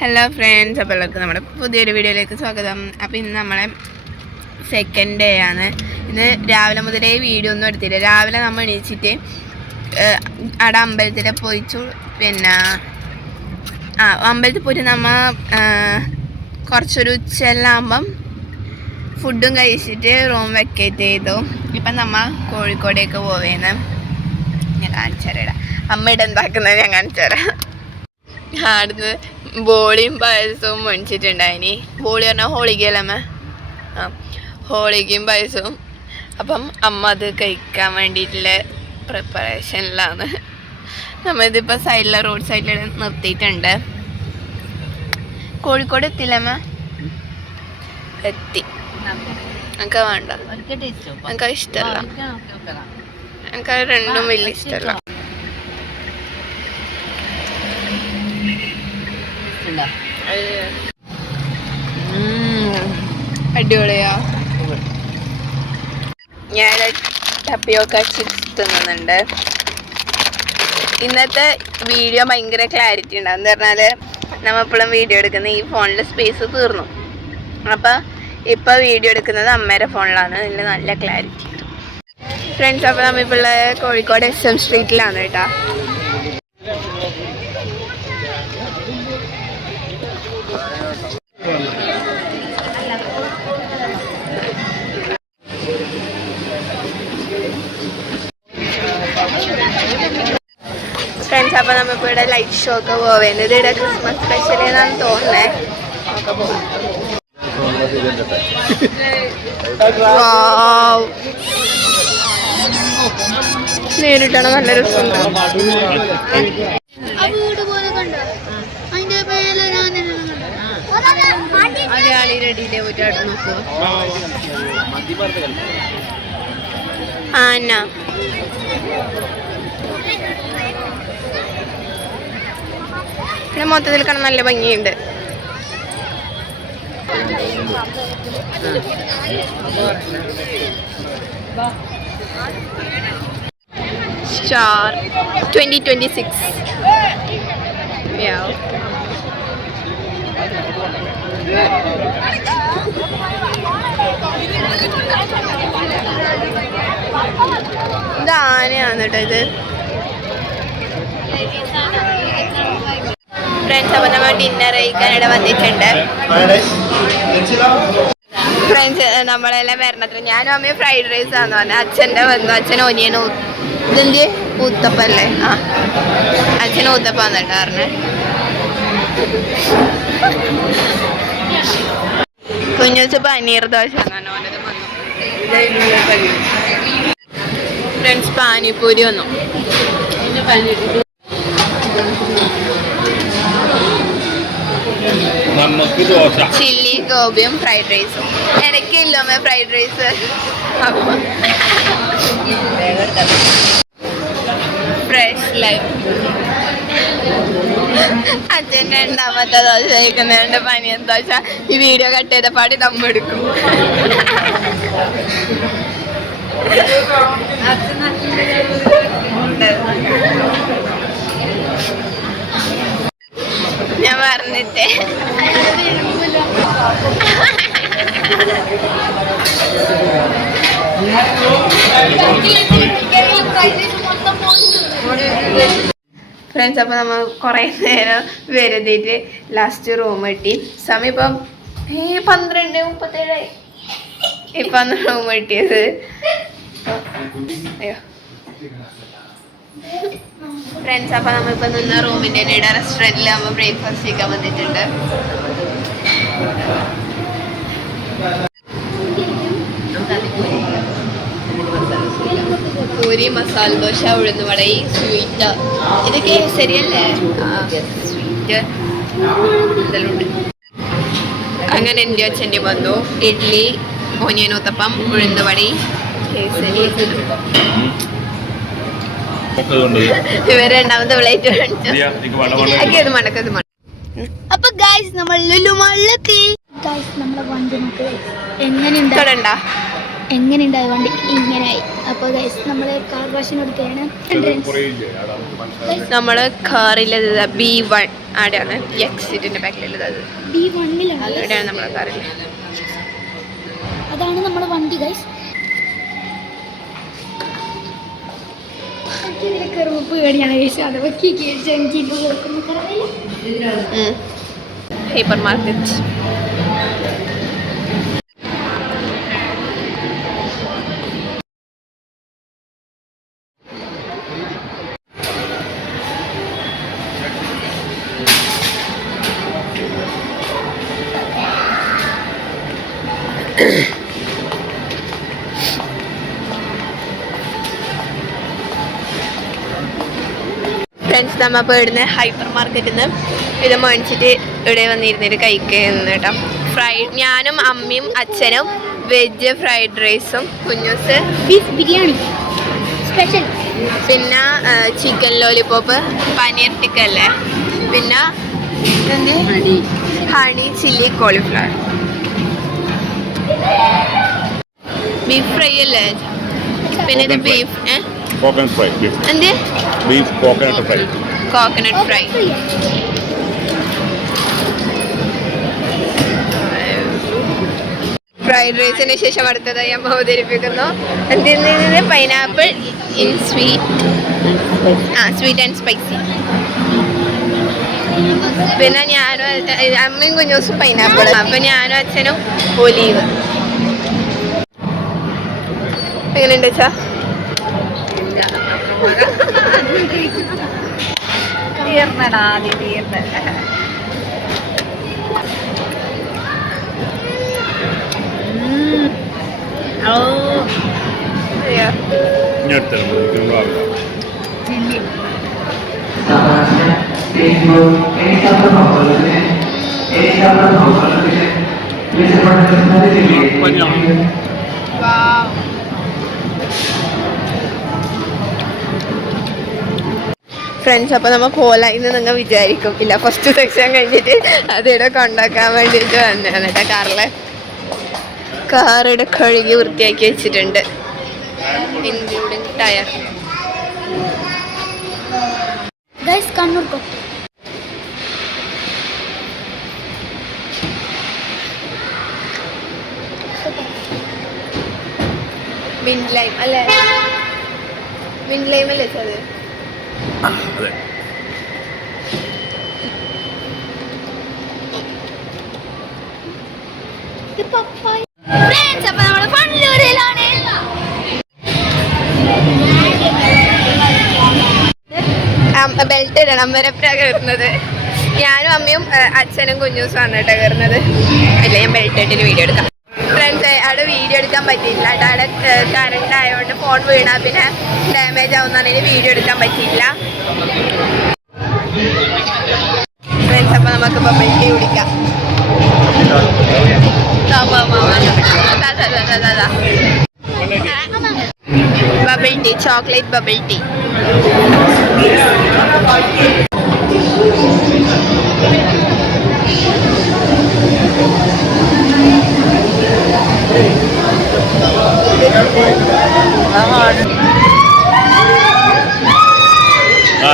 Hello friends, അപ്പോൾ എല്ലാവർക്കും നമ്മുടെ പുതിയൊരു വീഡിയോയിലേക്ക് സ്വാഗതം. അപ്പോൾ ഇന്ന് നമ്മളെ സെക്കൻഡ് ഡേ ആണ്. ഇന്ന് രാവിലെ മുതലേ വീഡിയോ ഒന്നും എടുത്തില്ല. രാവിലെ നമ്മൾ എണീച്ചിട്ട് അവിടെ അമ്പലത്തിൽ പോയിച്ചു. പിന്നെ അമ്പലത്തിൽ പോയിട്ട് നമ്മൾ കുറച്ചൊരു ഉച്ചയെല്ലാം ഫുഡും കഴിച്ചിട്ട് റൂം വെക്കേറ്റ് ചെയ്തു. ഇപ്പം നമ്മൾ കോഴിക്കോടേക്ക് പോവേന്ന്. ഞാൻ കാണിച്ചു തരാം. അമ്മയുടെ എന്താക്കുന്നത് ഞാൻ കാണിച്ചു തരാം. അടുത്ത് ബോളിയും പായസവും മേടിച്ചിട്ടുണ്ടായിനി. ബോളി പറഞ്ഞാൽ ഹോളികയല്ലമ്മ. ഹോളികയും പായസവും. അപ്പം അമ്മ അത് കഴിക്കാൻ വേണ്ടിയിട്ടുള്ള പ്രിപ്പറേഷനിലാണ്. നമ്മളിതിപ്പോൾ സൈഡിലെ റോഡ് സൈഡിൽ നിർത്തിയിട്ടുണ്ട്. കോഴിക്കോട് എത്തില്ലമ്മ? എത്തി. എനിക്ക് വേണ്ട, എനിക്ക് ഇഷ്ടമല്ല. എനിക്ക് രണ്ടും വലിയ ഇഷ്ടമല്ല. അടിപൊളിയാ. ഞാൻ ടപ്പിയോക്ക ചിപ്സ് തിന്നുന്നുണ്ട്. ഇന്നത്തെ വീഡിയോ ഭയങ്കര ക്ലാരിറ്റി ഉണ്ടാവും. എന്ന് പറഞ്ഞാൽ നമ്മളിപ്പോഴും വീഡിയോ എടുക്കുന്ന ഈ ഫോണിൽ സ്പേസ് തീർന്നു. അപ്പം ഇപ്പോൾ വീഡിയോ എടുക്കുന്നത് അമ്മയുടെ ഫോണിലാണ്. ഇതിൽ നല്ല ക്ലാരിറ്റി ഫ്രണ്ട്സ്. അപ്പോൾ നമ്മളിപ്പോൾ ഉള്ള കോഴിക്കോട് SM സ്ട്രീറ്റിലാണ് കേട്ടോ. ഫ്രണ്ട്സ്, അപ്പോൾ നമ്മളിപ്പോൾ ഇവിടെ ലൈറ്റ് ഷോ ഒക്കെ പോവേണ്ടത്. ഇവിടെ ക്രിസ്മസ് സ്പെഷ്യൽ എന്നാണ് തോന്നുന്നത്. നേരിട്ടാണ് നല്ല രസമുണ്ട്. റെഡിയിലേ പോയിട്ട് നോക്കൂ. ആന പിന്നെ മൊത്തത്തിൽ കാണാൻ നല്ല ഭംഗിയുണ്ട്. സ്റ്റാർ 2026 ഇത് ആനയാണ് കേട്ടോ. ഇത് ഫ്രണ്ട്സ്, അപ്പോൾ നമ്മൾ ഡിന്നർ കഴിക്കാൻ ഇവിടെ വന്നിട്ടുണ്ട്. ഫ്രണ്ട്സ്, നമ്മളെല്ലാം വരണത്ര ഞാനും അമ്മയും ഫ്രൈഡ് റൈസ് ആണെന്ന് പറഞ്ഞു. അച്ഛൻ്റെ വന്നു. അച്ഛൻ ഒനിയൻ ഇതെന്ത് ഊത്തപ്പല്ലേ? അച്ഛൻ ഊത്തപ്പ വന്നിട്ട് പറഞ്ഞേ. കുഞ്ഞുച്ച് പനീർ ദോശ വന്നു. ഫ്രണ്ട്സ്, പാനിപ്പൂരി വന്നു. ചില്ലി ഗോപിയും ഫ്രൈഡ് റൈസും. ഇടയ്ക്കില്ലോ അമ്മ ഫ്രൈഡ് റൈസ്. Fresh life. അച്ഛൻ്റെ രണ്ടാമത്തെ ദോശ കഴിക്കുന്നതിൻ്റെ പനിയൻ ദോശ. ഈ വീഡിയോ കട്ട് ചെയ്ത പാടി നമ്മെടുക്കും. ഞാൻ പറഞ്ഞിട്ടേ ഫ്രണ്ട്സ്, അപ്പോൾ നമ്മൾ കുറേ നേരം വെറുതെയിട്ട് ലാസ്റ്റ് റൂം കിട്ടി. സമയം ഇപ്പം 12:37. ഇപ്പം റൂം കിട്ടിയത്. അയ്യോ ഫ്രണ്ട്സ്, അപ്പോൾ നമ്മളിപ്പോൾ നിന്ന റൂമിൻ്റെ ഇവിടെ റെസ്റ്റോറൻറ്റിൽ നമ്മൾ ബ്രേക്ക്ഫാസ്റ്റ് കഴിക്കാൻ വന്നിട്ടുണ്ട്. പൂരി, മസാല ദോശ, ഉഴുന്നുവട, സ്വീറ്റ്. ഇതൊക്കെ ശരിയല്ലേ? സ്വീറ്റ് ഇതെല്ലാം ഉണ്ട്. അങ്ങനെ എൻ്റെ അച്ഛൻ്റെ വന്നു. ഇഡ്ഡലി, ഓനിയൻ ഊത്തപ്പം, ഉഴുന്നുവടി, കേസരി. ഇവര് രണ്ടാമത്തെ പ്ലേറ്റ് കാണിച്ചു. അപ്പൊ ഗൈസ്, നമ്മൾ ലുലുമാളിലെത്തി. ഗൈസ്, നമ്മുടെ വണ്ടി നമുക്ക് എങ്ങനെയുണ്ട്? എങ്ങനെയുണ്ട് അതുകൊണ്ട് ഇങ്ങനെയായി. അപ്പോൾ ഗൈസ് നമ്മൾ കാർ വാഷിന് എടുക്കുകയാണ്. നമ്മൾ കാറിലത് B1 ആടെയാണ് എക്സിറ്റിന്റെ ബാക്കിലുള്ളത്. B1 അവിടെയാണ് നമ്മളെ കാറിൽ. അതാണ് നമ്മുടെ വണ്ടി ഗൈസ്. ഇതിനെ കയറുമ്പോൾ പേടിയാണ് ഗൈസ്. അഥവാ ഹൈപ്പർ മാർക്കറ്റ്. ഫ്രണ്ട്സ് നമ്മ ഇപ്പോൾ ഇവിടുന്ന് ഹൈപ്പർ മാർക്കറ്റിൽ നിന്ന് ഇത് മേടിച്ചിട്ട് ഇവിടെ വന്നിരുന്നിട്ട് കഴിക്കുന്നു കേട്ടോ. ഞാനും അമ്മയും അച്ഛനും വെജ് ഫ്രൈഡ് റൈസും കുഞ്ഞൂസ് ബീഫ് ബിരിയാണി സ്പെഷ്യൽ, പിന്നെ ചിക്കൻ ലോലിപോപ്പ്, പനീർ ടിക്ക അല്ലേ, പിന്നെ honey chilli cauliflower. Beef fry അല്ലേ, പിന്നെ ഇത് ബീഫ് കോക്കനട്ട് ഫ്രൈ. എന്ത് beef coconut fry. Coconut fry. Fried റൈസിന് ശേഷം അടുത്തതായി അമ്മ അവതരിപ്പിക്കുന്നു. എന്തിന് pineapple in sweet and spicy. പിന്നെ ഞാനും അമ്മയും കുഞ്ഞൂസും പൈനാപ്പിൾ, അപ്പം ഞാനും അച്ഛനും ഒലീവ്. എങ്ങനെയുണ്ട് വെച്ചാ ഫ്രണ്ട്സ്. അപ്പോൾ നമ്മൾ പോലാ ഇന്ന് നിങ്ങൾ വിചാരിക്കും ഇല്ല, ഫസ്റ്റ് സെക്ഷൻ കഴിഞ്ഞിട്ട് അതിവിടെ കൊണ്ടാക്കാൻ വേണ്ടിയിട്ട് വന്നതാണ് കേട്ടോ. കാറിവിടെ കഴുകി വൃത്തിയാക്കി വെച്ചിട്ടുണ്ട്, ഇൻക്ലൂഡിങ് ടയർ. മിൻലൈം അല്ലേ, മിൻലൈം അല്ലേ സാർ? അതെ. ബെൽറ്റ് ഇടണം വരപ്പിലാണ് കയറുന്നത്. ഞാനും അമ്മയും അച്ഛനും കുഞ്ഞൂസും ആണ് കേട്ടോ കയറുന്നത്. അല്ല, ഞാൻ ബെൽറ്റ് ഇട്ടിട്ട് വീഡിയോ എടുക്കാം. ഫ്രണ്ട്സ്, അവിടെ വീഡിയോ എടുക്കാൻ പറ്റിയില്ല കേട്ടോ. അവിടെ കറണ്ട് ആയതുകൊണ്ട് ഫോൺ വീണാൽ പിന്നെ ഡാമേജ് ആവുന്നതിന് വീഡിയോ എടുക്കാൻ പറ്റിയില്ല. ഫ്രണ്ട്സ്, അപ്പോൾ നമുക്കിപ്പോൾ ബെൽറ്റ് കുടിക്കാം. Bubble tea, chocolate bubble tea.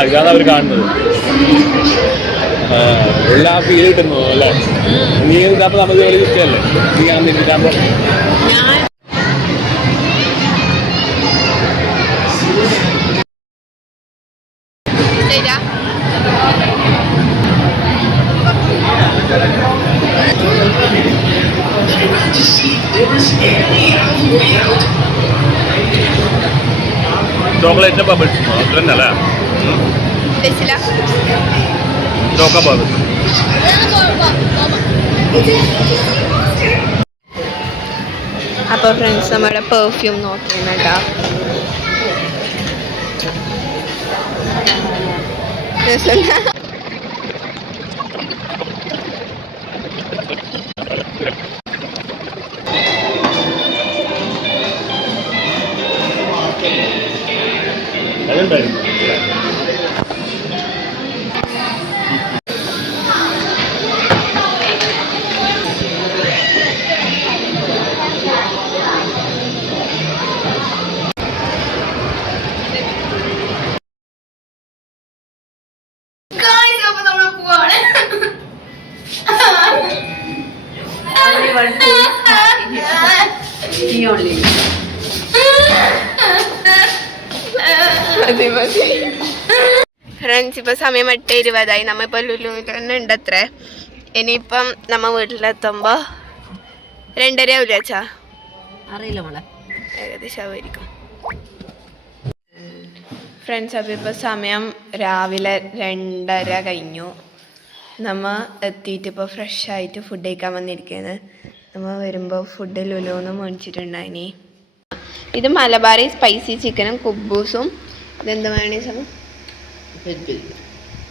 ഇതാണ് അവർ കാണുന്നത്. എല്ലാ ഫീൽ കിട്ടുന്നു അല്ലേ? നീ ഇതാകുമ്പോൾ നമ്മൾ ജോലി കിട്ടിയല്ലേ, നീ കാണുന്നിരിക്കുമ്പോൾ ചോക്ലേറ്റ് ബബിൾസ് അത്ര തന്നെ അല്ലേ? ചോക്ക ബബിൾ. അപ്പോൾ ഫ്രണ്ട്സ്, നമ്മുടെ പെർഫ്യൂം നോക്കുന്നുണ്ടോ? അതുണ്ടായിരുന്നു. ഫ്രണ്ട്സ് ഇപ്പൊ സമയം 8:20 നമ്മളിപ്പോ ലുലുവിൽ തന്നെ ഉണ്ട് അത്ര. ഇനിയിപ്പം നമ്മ വീട്ടിലെത്തുമ്പോ 2:30 ആവില്ല അച്ഛാ? അറിയില്ല മോളെ, ഏകദേശം ആവുമായിരിക്കും. ഫ്രണ്ട്സ് അപ്പോൾ ഇപ്പോൾ സമയം രാവിലെ 2:30 കഴിഞ്ഞു. നമ്മ എത്തിയിട്ട് ഇപ്പോൾ ഫ്രഷ് ആയിട്ട് ഫുഡ് കഴിക്കാൻ വന്നിരിക്കുന്നത്. നമ്മൾ വരുമ്പോൾ ഫുഡ് ലുലുന്ന് മേടിച്ചിട്ടുണ്ടായിനി. ഇത് മലബാറി സ്പൈസി ചിക്കനും കുബൂസും. ഇതെന്ത് മയോണൈസാണ്?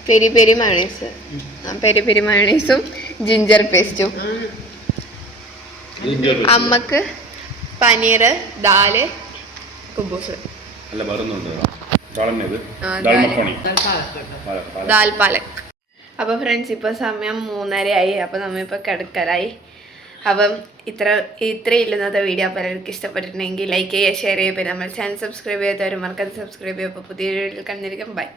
Peri peri mayonnaise. Peri peri മയോണൈസും ജിഞ്ചർ പേസ്റ്റും. അമ്മക്ക് പനീർ, ദാല്, കുബൂസ്. ദാൽ പാലക്. അപ്പോൾ ഫ്രണ്ട്സ് ഇപ്പോൾ സമയം 3:30 ആയി. അപ്പോൾ നമ്മളിപ്പോൾ കിടക്കലായി. അപ്പം ഇത്രയും ഇന്നത്തെ വീഡിയോ. അപ്പോൾ എല്ലാവർക്കും ഇഷ്ടപ്പെട്ടിട്ടുണ്ടെങ്കിൽ ലൈക്ക് ചെയ്യുക, ഷെയർ ചെയ്യുക. പിന്നെ നമ്മൾ ചാനൽ സബ്സ്ക്രൈബ് ചെയ്യാത്തവരും മറക്കാതെ സബ്സ്ക്രൈബ് ചെയ്യുക. അപ്പോൾ പുതിയ വീഡിയോയിൽ കണ്ടിരിക്കും. ബൈ.